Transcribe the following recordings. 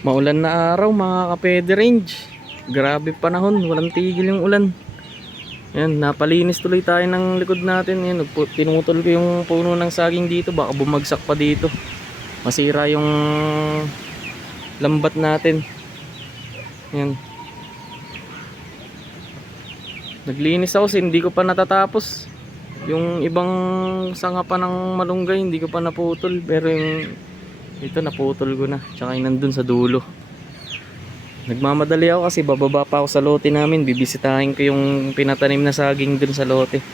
Maulan na araw mga kapede range. Grabe panahon, walang tigil yung ulan. Yan, napalinis tuloy tayo ng likod natin. Yan, pinutol ko yung puno ng saging dito, baka bumagsak pa dito. Masira yung lambat natin. Yan. Naglinis ako, hindi ko pa natatapos. Yung ibang sanga pa ng malunggay hindi ko pa naputol, pero yung ito naputol ko na. Tsaka yung nandun sa dulo. Nagmamadali ako kasi bababa pa ako sa lote namin. Bibisitahin ko yung pinatanim na saging dun sa lote.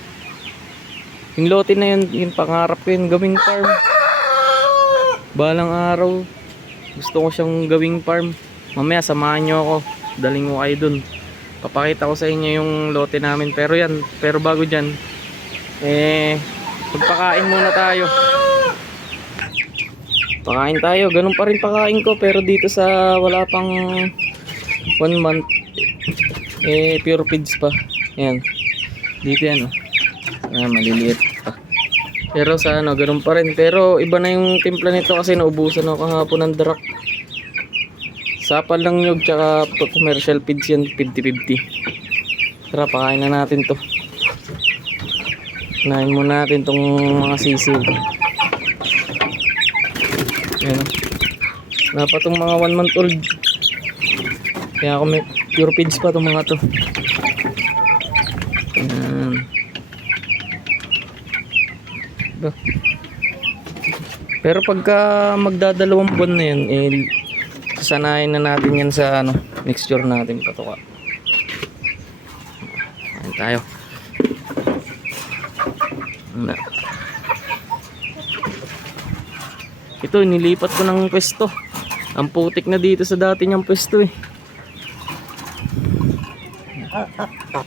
Yung lote na yun, yung pangarap ko yung gawing farm. Balang araw gusto ko siyang gawing farm. Mamaya samahan nyo ako, daling ko kayo dun. Papakita ko sa inyo yung lote namin. Pero bago dyan, magpakain muna tayo. Pakain tayo, ganun pa rin pakain ko, pero dito sa wala pang 1 month, pure feeds pa. Ayan, dito yan, oh. Ayan, maliliit pa. Pero sa ano, ganun pa rin. Pero iba na yung timpla nito kasi naubusan ako kahapon ng darak. Sapal lang nyug, tsaka commercial feeds yan, 50-50. Tara, pakain na natin to. Kinain muna natin tong mga sisiw. Ayan, dapat tong mga 1 month old. Kaya ako may pure feeds pa tong mga to. Ayan. Pero pagka magdadalawang buwan na yan, sasanayin na natin yan sa ano, mixture natin patuka. Ayan tayo. Ito, nilipat ko ng pwesto. Ang putik na dito sa dati niyang pwesto eh.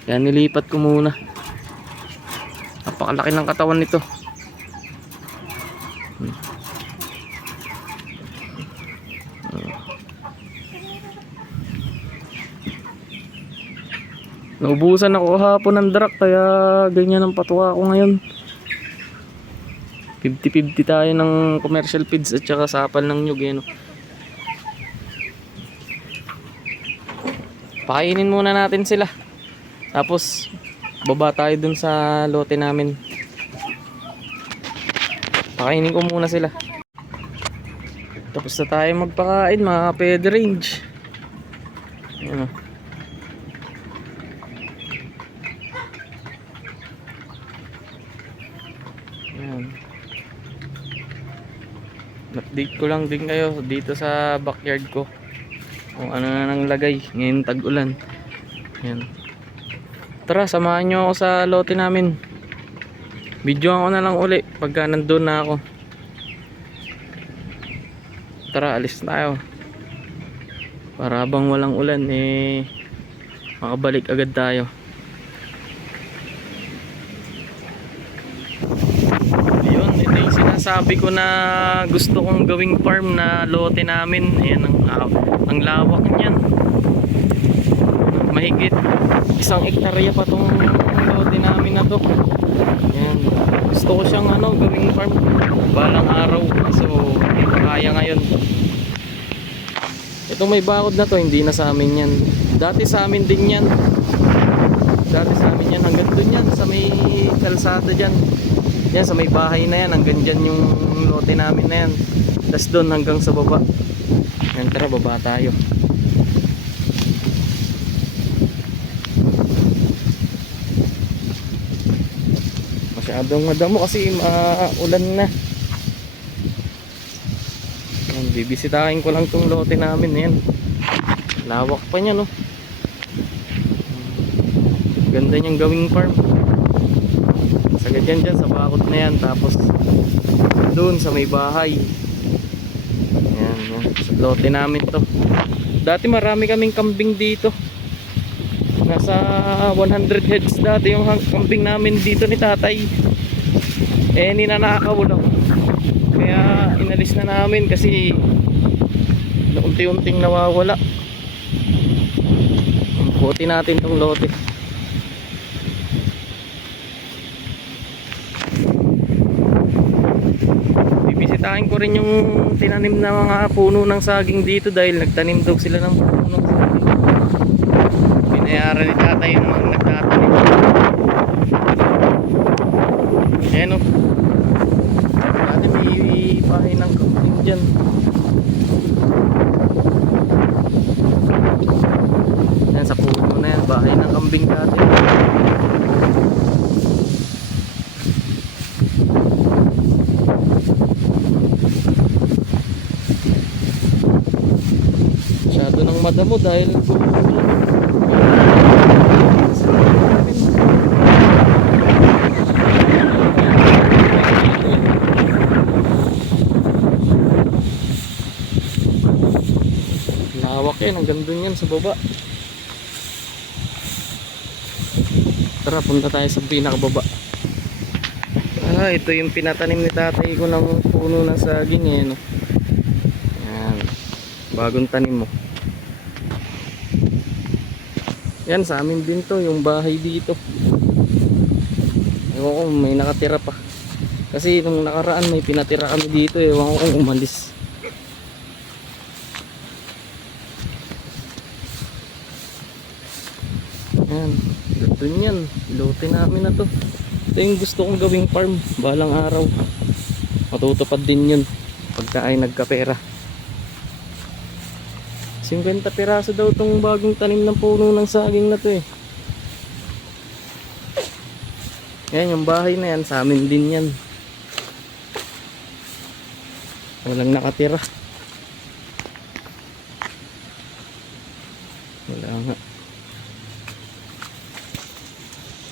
Kaya nilipat ko muna. Napakalaki ng katawan nito. Naubusan ako hapon ng darak, kaya ganyan ang patuwa ko ngayon. 50-50 tayo ng commercial feeds at saka sapal ng nyug, no? Pakainin muna natin sila. Tapos baba tayo dun sa lote namin. Pakainin ko muna sila. Tapos na tayo magpakain mga pede range. Ayan, oh. Ayan. Update ko lang din kayo dito sa backyard ko kung ano na nang lagay ngayon tag-ulan. Ayan. Tara, samahan nyo ako sa lote namin. Videoan ko na lang uli pagka nandun na ako. Tara, alis tayo. Para habang walang ulan makabalik agad tayo. Yun, ito yung sinasabi ko na gusto kong gawing farm na lote namin. Ayan, ang lawak niyan. Mahigit 1 hektarya pa tong lote namin na to. Ayan, gusto ko siyang gawing farm balang araw. So kaya ngayon. Ito may bakod na to, hindi na sa amin yan. Dati sa amin din yan. Dati sa amin yan, hanggang dun yan sa may kalsada dyan. Yan sa may bahay na yan, hanggang dyan yung lote namin na yan. Tas dun hanggang sa baba. Yan, tara, baba tayo. Masyadong madamo kasi ulan na. Yan, bibisitahin ko lang tong lote namin. Yan, lawak pa niya, no. Ganda niyang gawing farm. Sagad yan dyan sa bakod na yan. Tapos doon sa may bahay. Yan, no? Sa lote namin to. Dati marami kaming kambing dito. Nasa 100 heads dati yung kambing namin dito ni tatay. Ninanakaw lang. Kaya inalis na namin kasi unti-unting nawawala. Buti natin tong lote. Kukuhain ko rin yung tinanim na mga puno ng saging dito dahil nagtanim daw sila ng puno ng saging. Binayaran ni tatay yung mga nagtatanim. Ayan o. Dati may bahay ng kambing dyan. Yan sa puno na yan, bahay ng kambing dati. Masyado nang madamo dahil lawak yan, hanggang dun yan sa baba. Tara, punta tayo sa pinakababa. Ito yung pinatanim ni tatay ko ng puno ng saging eh, no? Yan, bagong tanim mo. Yan, sa amin din to, yung bahay dito. Ewan ko, may nakatira pa. Kasi nung nakaraan may pinatira kami dito, ewan ko kung umalis. Yan, doon yan, lote namin na to. Ito yung gusto kong gawing farm, balang araw. Matutupad din yun pagka ay nagkapera. 50 piraso daw tong bagong tanim ng puno ng saging na to eh. Yan, yung bahay na yan, sa amin din yan. Walang nakatira. Wala nga.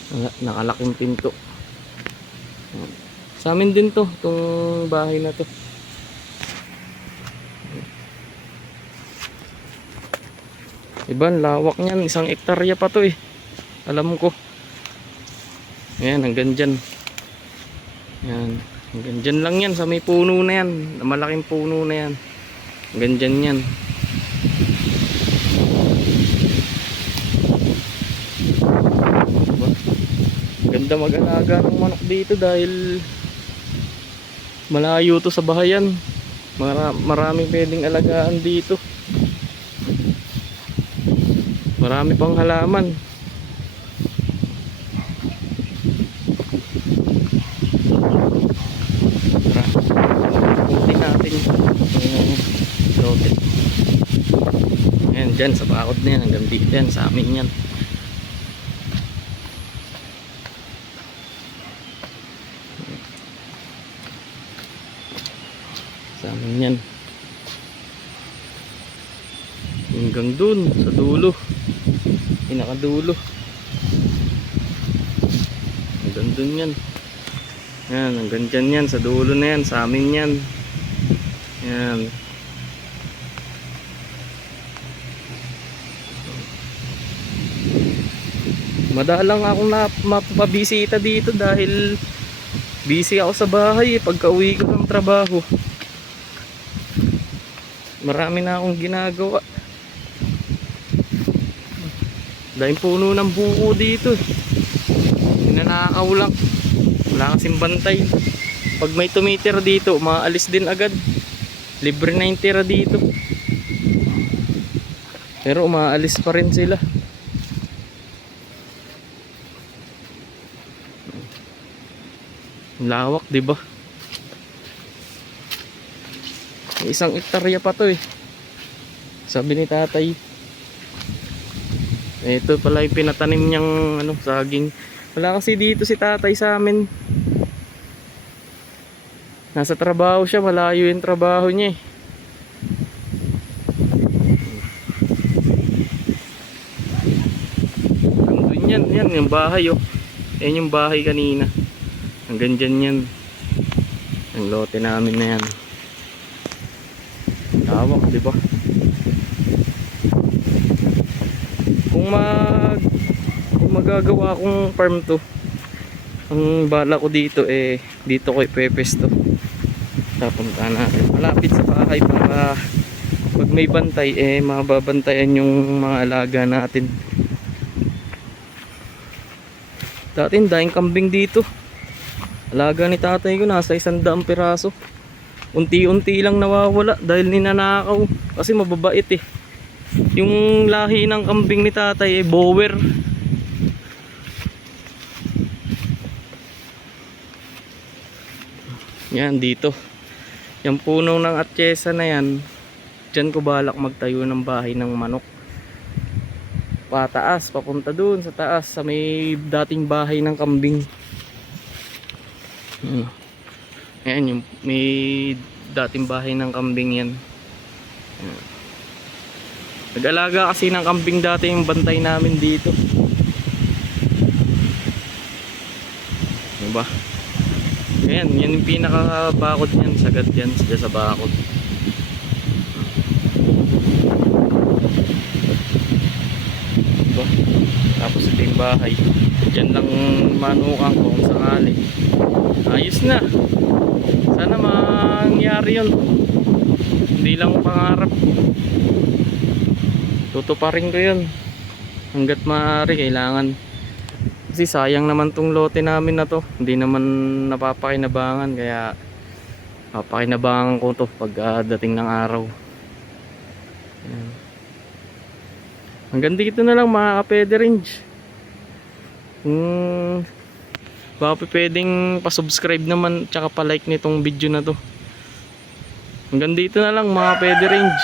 Wala, nakalaking pinto. Sa amin din to, itong bahay na to. Iban, lawak niyan, 1 hektarya pa to eh. Alam ko. Ayan, hanggang dyan. Ayan, hanggang dyan lang yan, sa may puno na yan. Malaking puno na yan. Hanggang dyan yan. Diba? Ganda mag-alaga ng manok dito dahil malayo to sa bahayan. Marami pwedeng alagaan dito. Marami pang halaman. Putin natin yung lote. Ayan, dyan sa bakod na yan, hanggang dito yan, sa amin yan. Sa amin yan. Hanggang dun, sa dulo. Pinakadulo. Hanggang dun yan. Yan, hanggang dyan yan, sa dulo na yan, sa amin yan. Yan. Madalang akong mapabisita dito dahil busy ako sa bahay eh, pagka uwi ko ng trabaho. Marami na akong ginagawa. Dahil puno ng buko dito. Ninanakaw lang. Wala kasing bantay. Pag may tumitira dito, maalis din agad. Libre na yung tira dito. Pero umaalis pa rin sila. Lawak, 'di ba? 1 hektarya pa 'to eh. Sabi ni tatay. Ito pala yung pinatanim niyang saging. Wala kasi dito si tatay sa amin. Nasa trabaho siya, malayo yung trabaho niya eh. Andun yan, yung bahay oh. Yan yung bahay kanina. Hanggang dyan yan. Ang lote namin na yan. Tawak, diba? Kung magagawa akong farm to, ang bala ko dito eh, dito ko ipepesto. Tapunta natin. Malapit sa bahay para pag may bantay eh, mababantayan yung mga alaga natin. Dati daing kambing dito. Alaga ni tatay ko nasa 100 piraso. unti-unti lang nawawala dahil ninanakaw. Kasi mababait eh. Yung lahi ng kambing ni tatay eh, Bower. Yan dito. Yung puno ng atsyesa na yan, dyan ko balak magtayo ng bahay ng manok. Pataas, papunta dun sa taas sa may dating bahay ng kambing. Ayan yung may dating bahay ng kambing yan. Ayan. Nag-alaga kasi ng kambing dati yung bantay namin dito. Diba? Ayan, yan yung pinakabakod niyan, sagad yan sila sa bakod. Diba? Tapos ito yung bahay. Diyan lang manukan ko kung sakali. Ayos na. Sana mangyari yun. Hindi lang pangarap. Tutuparin ko yun. Hanggat maaari kailangan. Kasi sayang naman tong lote namin na to. Hindi naman napapakinabangan. Kaya papakinabangan ko to pag dating ng araw. Ayan. Hanggang dito na lang mga kapede range. Baka pwedeng pa-subscribe naman tsaka pa-like nitong video na to. Hanggang dito na lang mga kapede range.